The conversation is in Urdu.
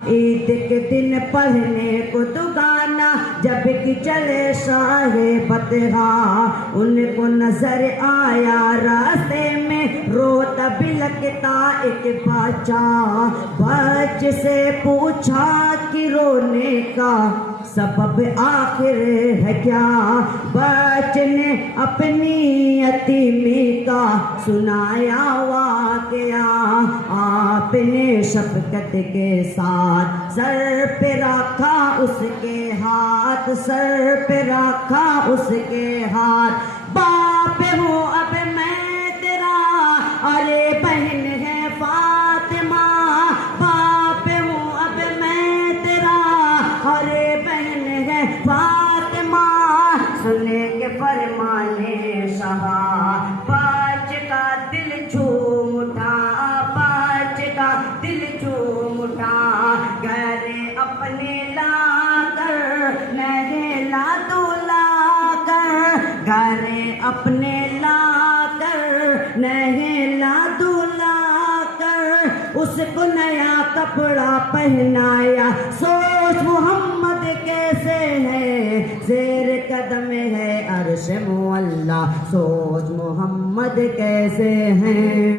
عید کے دن پڑھنے کو تو گانا جب کہ چلے شاہ بطحا، ان کو نظر آیا راستے میں روتا بلکتا ایک بادشاہ، بچ سے پوچھا کہ رونے کا سبب آخر ہے کیا، بچ نے اپنی یتیمی کا سنایا واقعہ، آپ نے شفقت کے ساتھ سر پہ رکھا اس کے ہاتھ، سر پہ رکھا اس کے ہاتھ، باپ ہوں اب میں تیرا ارے بہن ہے فاطمہ، باپ ہوں اب میں تیرا ارے بہن ہے فاطمہ، سنے کے فرمانے شاہ بچ کا دل جھوم اٹھا، بچ کا دل جھوم اٹھا، گھر اپنے لا کر نہلا دھلا کر، گھر اپنے لا کر نہلا دھلا کر، اس کو نیا کپڑا پہنایا، سوچ محمد کیسے ہے زیر قدم ہے عرش معلیٰ، سوچ محمد کیسے ہیں۔